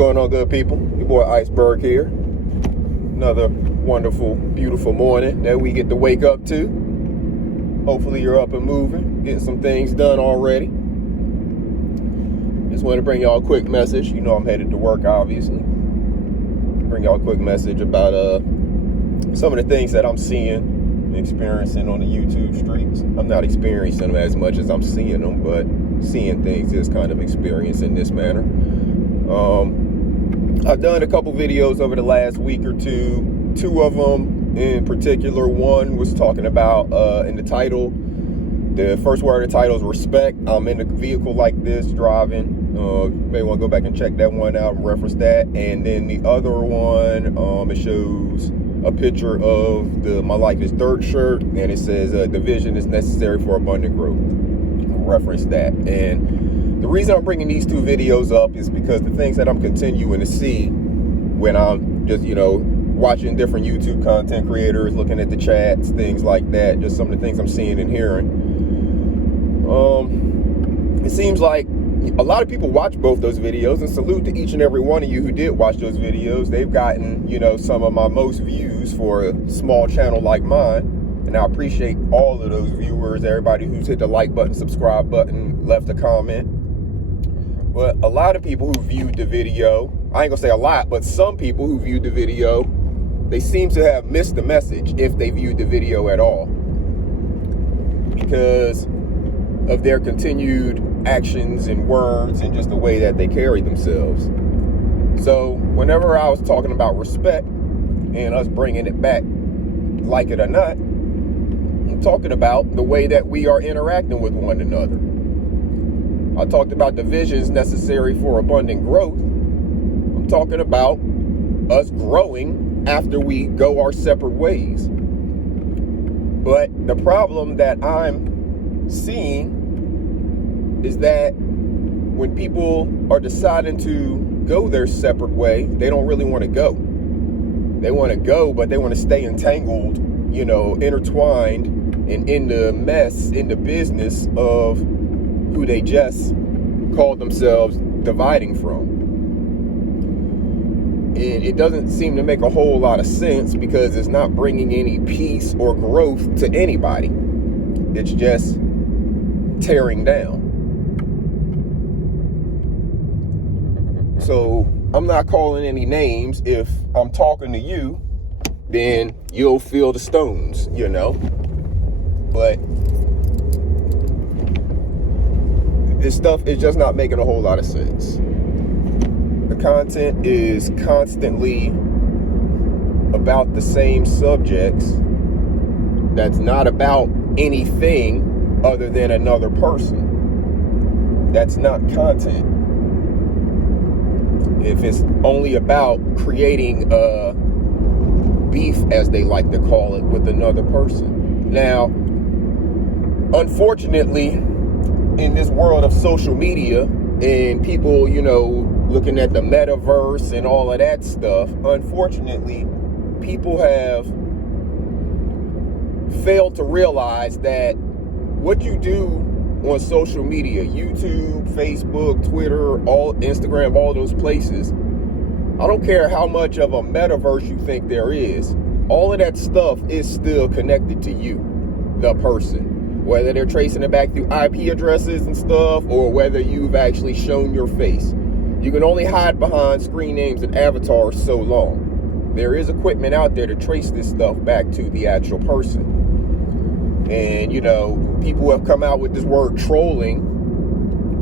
going on, good people? Your boy Iceberg here. Another wonderful, beautiful morning that we get to wake up to. Hopefully you're up and moving, getting some things done already. Just wanted to bring y'all a quick message. You know I'm headed to work, obviously. Bring y'all a quick message about some of the things that I'm seeing and experiencing on the YouTube streets. I'm not experiencing them as much as I'm seeing them, but seeing things is kind of experience in this manner. I've done a couple videos over the last week or two. Two of them in particular. One was talking about in the title, the first word of the title is respect. I'm in a vehicle like this driving. You may want to go back and check that one out and reference that. And then the other one, it shows a picture of the My Life is Dirt shirt, and it says division is necessary for abundant growth. Reference that. And the reason I'm bringing these two videos up is because the things that I'm continuing to see when I'm just, watching different YouTube content creators, looking at the chats, things like that, just some of the things I'm seeing and hearing. It seems like a lot of people watch both those videos, and salute to each and every one of you who did watch those videos. They've gotten, some of my most views for a small channel like mine. And I appreciate all of those viewers, everybody who's hit the like button, subscribe button, left a comment. But a lot of people who viewed the video, I ain't gonna say a lot, but some people who viewed the video, they seem to have missed the message if they viewed the video at all, because of their continued actions and words and just the way that they carry themselves. So whenever I was talking about respect and us bringing it back, like it or not, I'm talking about the way that we are interacting with one another. I talked about the visions necessary for abundant growth. I'm talking about us growing after we go our separate ways. But the problem that I'm seeing is that when people are deciding to go their separate way, they don't really want to go. They want to go, but they want to stay entangled, intertwined and in the mess, in the business of who they just called themselves dividing from. And it doesn't seem to make a whole lot of sense, because it's not bringing any peace or growth to anybody. It's just tearing down. So I'm not calling any names. If I'm talking to you, then you'll feel the stones, But this stuff is just not making a whole lot of sense. The content is constantly about the same subjects that's not about anything other than another person. That's not content. If it's only about creating beef, as they like to call it, with another person. Now, unfortunately, in this world of social media and people, looking at the metaverse and all of that stuff, unfortunately, people have failed to realize that what you do on social media, YouTube, Facebook, Twitter, Instagram, all those places, I don't care how much of a metaverse you think there is, all of that stuff is still connected to you, the person. Whether they're tracing it back through IP addresses and stuff, or whether you've actually shown your face. You can only hide behind screen names and avatars so long. There is equipment out there to trace this stuff back to the actual person. And, people have come out with this word trolling,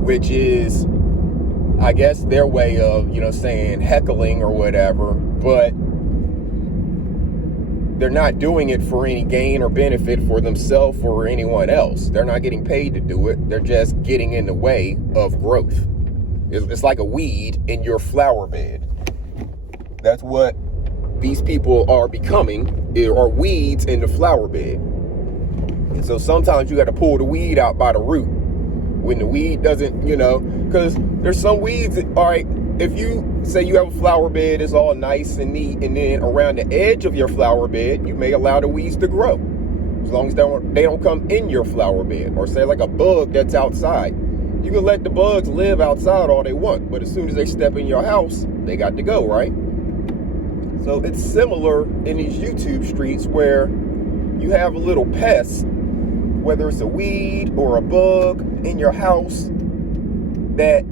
which is, I guess, their way of, saying heckling or whatever. But they're not doing it for any gain or benefit for themselves or anyone else. They're not getting paid to do it. They're just getting in the way of growth. It's like a weed in your flower bed. That's what these people are becoming, are weeds in the flower bed. And so sometimes you got to pull the weed out by the root. When the weed doesn't, because there's some weeds that, all right, if you say you have a flower bed, it's all nice and neat, and then around the edge of your flower bed, you may allow the weeds to grow. as long as they don't come in your flower bed, or say like a bug that's outside. You can let the bugs live outside all they want, but as soon as they step in your house, they got to go, right? So it's similar in these YouTube streets where you have a little pest, whether it's a weed or a bug in your house, that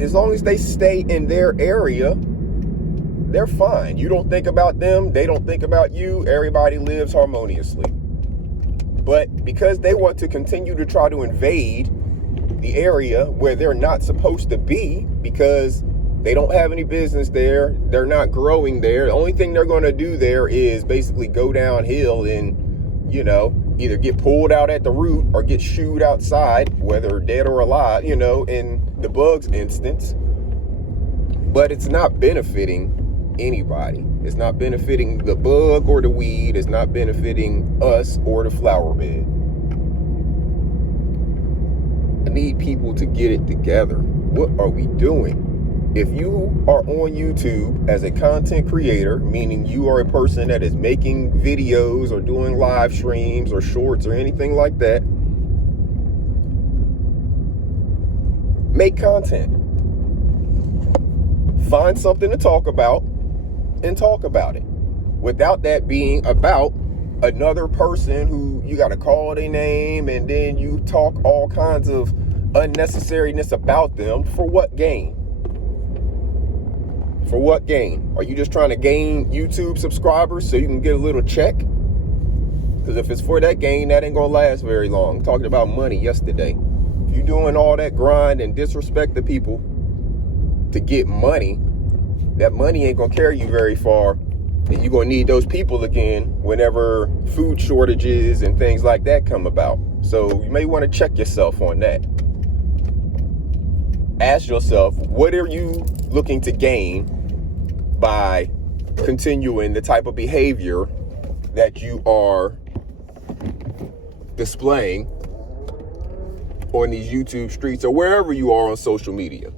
as long as they stay in their area, they're fine. You don't think about them, they don't think about you, everybody lives harmoniously. But because they want to continue to try to invade the area where they're not supposed to be, because they don't have any business there, they're not growing there, the only thing they're going to do there is basically go downhill and, either get pulled out at the root or get shooed outside, whether dead or alive, in the bug's instance. But it's not benefiting anybody. It's not benefiting the bug or the weed. It's not benefiting us or the flower bed. I need people to get it together. What are we doing? If you are on YouTube as a content creator, meaning you are a person that is making videos or doing live streams or shorts or anything like that, make content. Find something to talk about and talk about it, without that being about another person who you got to call their name and then you talk all kinds of unnecessariness about them. For what gain? For what gain? Are you just trying to gain YouTube subscribers so you can get a little check? Because if it's for that gain, that ain't gonna last very long. I'm talking about money yesterday. If you're doing all that grind and disrespect the people to get money, that money ain't gonna carry you very far. And you're gonna need those people again whenever food shortages and things like that come about. So you may want to check yourself on that. Ask yourself, what are you looking to gain by continuing the type of behavior that you are displaying on these YouTube streets or wherever you are on social media?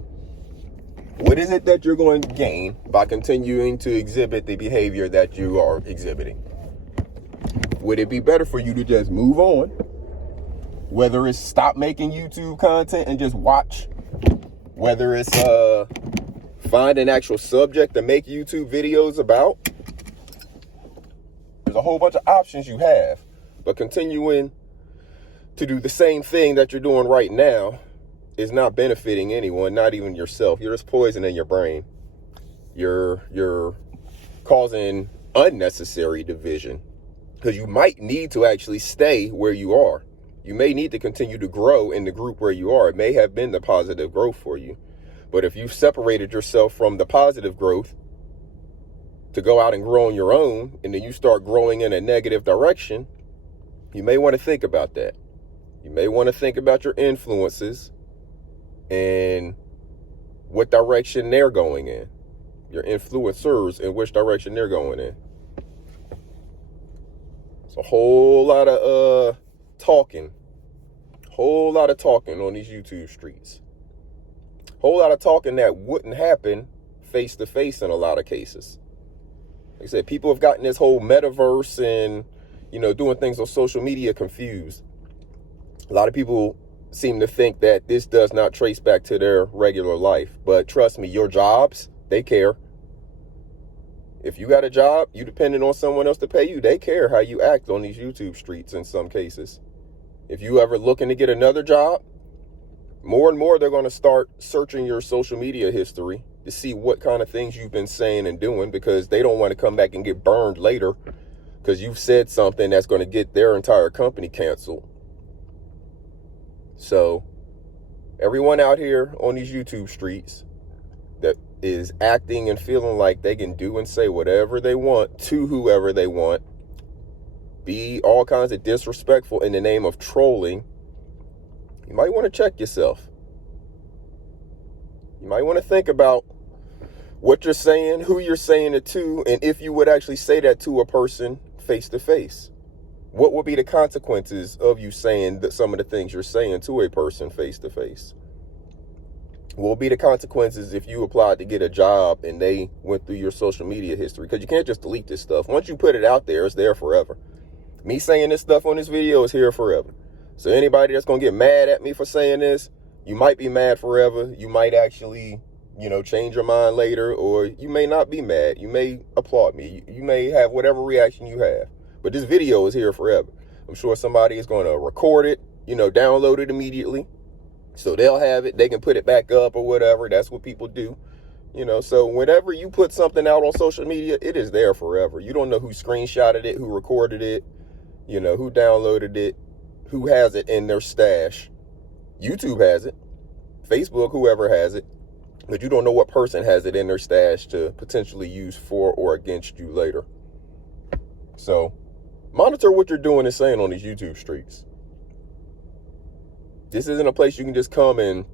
What is it that you're going to gain by continuing to exhibit the behavior that you are exhibiting? Would it be better for you to just move on? Whether it's stop making YouTube content and just watch, whether it's find an actual subject to make YouTube videos about. There's a whole bunch of options you have, but continuing to do the same thing that you're doing right now is not benefiting anyone, not even yourself. You're just poisoning your brain. You're causing unnecessary division, because you might need to actually stay where you are. You may need to continue to grow in the group where you are. It may have been the positive growth for you. But if you've separated yourself from the positive growth to go out and grow on your own, and then you start growing in a negative direction, you may want to think about that. You may want to think about your influences and what direction they're going in. Your influencers and which direction they're going in. It's a whole lot of talking on these YouTube streets. Whole lot of talking that wouldn't happen face to face in a lot of cases. Like I said, people have gotten this whole metaverse and, doing things on social media confused. A lot of people seem to think that this does not trace back to their regular life. But trust me, your jobs, they care. If you got a job, you depending on someone else to pay you, they care how you act on these YouTube streets in some cases. If you ever looking to get another job, more and more they're going to start searching your social media history to see what kind of things you've been saying and doing, because they don't want to come back and get burned later because you've said something that's going to get their entire company canceled. So everyone out here on these YouTube streets that is acting and feeling like they can do and say whatever they want to whoever they want, be all kinds of disrespectful in the name of trolling, you might want to check yourself. You might want to think about what you're saying, who you're saying it to, and if you would actually say that to a person face to face. What would be the consequences of you saying that some of the things you're saying to a person face to face? What will be the consequences if you applied to get a job and they went through your social media history? Because you can't just delete this stuff. Once you put it out there, it's there forever. Me saying this stuff on this video is here forever. So anybody that's going to get mad at me for saying this, You might be mad forever. You might actually, change your mind later, or you may not be mad. You may applaud me. You may have whatever reaction you have. But this video is here forever. I'm sure somebody is going to record it, download it immediately. So they'll have it. They can put it back up or whatever. That's what people do. So whenever you put something out on social media, it is there forever. You don't know who screenshotted it, who recorded it, who downloaded it, who has it in their stash. YouTube has it, Facebook, whoever has it, but you don't know what person has it in their stash to potentially use for or against you later. So monitor what you're doing and saying on these YouTube streets. This isn't a place you can just come and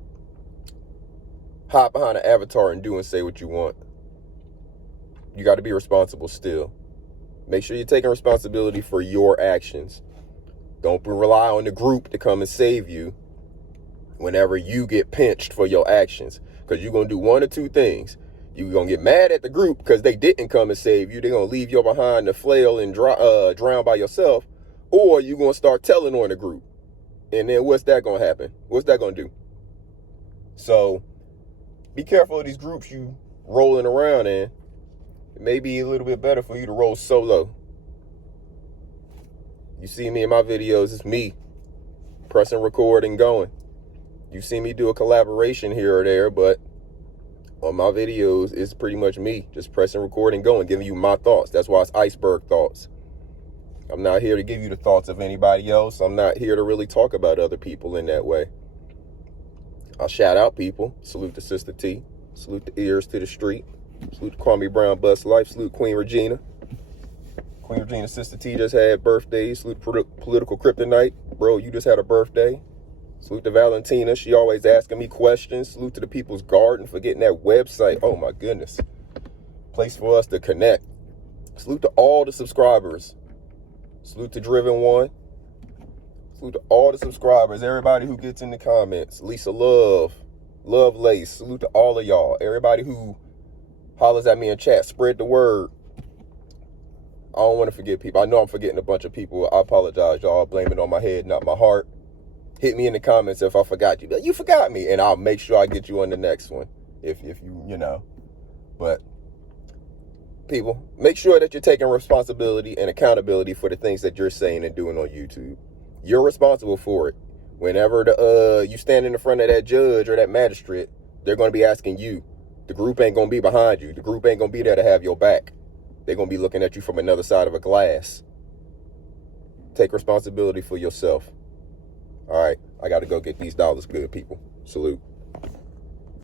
hop behind an avatar and do and say what you want. You got to be responsible still. Make sure you're taking responsibility for your actions. Don't rely on the group to come and save you whenever you get pinched for your actions. Because you're going to do one or two things. You're going to get mad at the group because they didn't come and save you. They're going to leave you behind to flail and drown by yourself. Or you're going to start telling on the group. And then what's that going to happen? What's that going to do? So be careful of these groups you rolling around in. It may be a little bit better for you to roll solo. You see me in my videos, it's me pressing record and going. You see me do a collaboration here or there, but on my videos, it's pretty much me just pressing record and going, giving you my thoughts. That's why it's Iceberg Thoughts. I'm not here to give you the thoughts of anybody else. I'm not here to really talk about other people in that way. I'll shout out people. Salute to Sister T. Salute the ears to the street. Salute to Kwame Brown Bust Life. Salute Queen Regina. Queen Regina, Sister T just had birthdays. Salute Political Kryptonite. Bro, you just had a birthday. Salute to Valentina. She always asking me questions. Salute to the People's Garden for getting that website. Oh my goodness. Place for us to connect. Salute to all the subscribers. Salute to Driven One. Salute to all the subscribers. Everybody who gets in the comments. Lisa Love. Love Lace. Salute to all of y'all. Everybody who hollers at me in chat. Spread the word. I don't want to forget people. I know I'm forgetting a bunch of people. I apologize, y'all. Blame it on my head, not my heart. Hit me in the comments if I forgot you. But you forgot me, and I'll make sure I get you on the next one. If you. But people, make sure that you're taking responsibility and accountability for the things that you're saying and doing on YouTube. You're responsible for it. Whenever you stand in the front of that judge or that magistrate, they're going to be asking you. The group ain't going to be behind you. The group ain't going to be there to have your back. They're going to be looking at you from another side of a glass. Take responsibility for yourself. All right, I got to go get these dollars, good people. Salute.